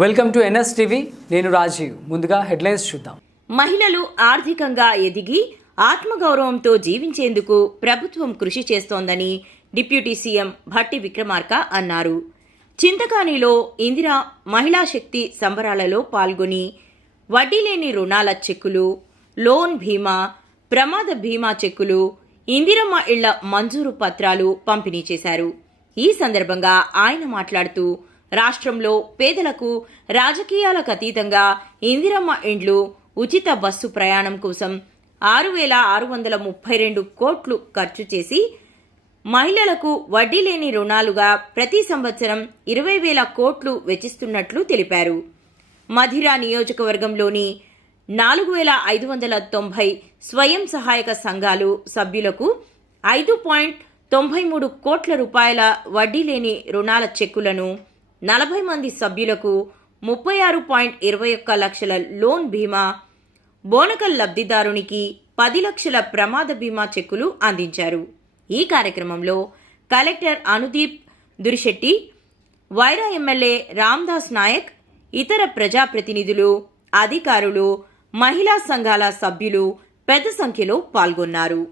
Welcome to NS TV. నేను రాజీవ్. ముందుగా headlines చూద్దాం. మహిళలు ఆర్థికంగా ఎదిగి ఆత్మగౌరవంతో జీవించేందుకు ప్రభుత్వం కృషి చేస్తోందని డిప్యూటీ సీఎం భట్టి విక్రమార్క అన్నారు. చింతకానిలో ఇందిరా మహిళా శక్తి సంబరాలలో పాల్గొని వడ్డీ లేని రుణాల చెక్కులు, లోన్ బీమా, ప్రమాద బీమా చెక్కులు, ఇందిరమ్మ ఇళ్ల మంజూరు పత్రాలు పంపిణీ చేశారు. ఈ సందర్భంగా ఆయన మాట్లాడుతూ రాష్ట్రంలో పేదలకు రాజకీయాలకు అతీతంగా ఇందిరమ్మ ఇండ్లు, ఉచిత బస్సు ప్రయాణం కోసం 6,632 కోట్లు ఖర్చు చేసి మహిళలకు వడ్డీ లేని రుణాలుగా ప్రతి సంవత్సరం 20,000 కోట్లు వెచ్చిస్తున్నట్లు తెలిపారు. మధిరా నియోజకవర్గంలోని 4,590 స్వయం సహాయక సంఘాలు సభ్యులకు 5.93 కోట్ల రూపాయల వడ్డీ లేని రుణాల చెక్కులను, 40 మంది సభ్యులకు 36.21 లక్షల లోన్ బీమా, బోనకల్ లబ్ధిదారునికి 10 లక్షల ప్రమాద బీమా చెక్కులు అందించారు. ఈ కార్యక్రమంలో కలెక్టర్ అనుదీప్ దురిశెట్టి, వైరా ఎమ్మెల్యే రామ్దాస్ నాయక్, ఇతర ప్రజాప్రతినిధులు, అధికారులు, మహిళా సంఘాల సభ్యులు పెద్ద సంఖ్యలో పాల్గొన్నారు.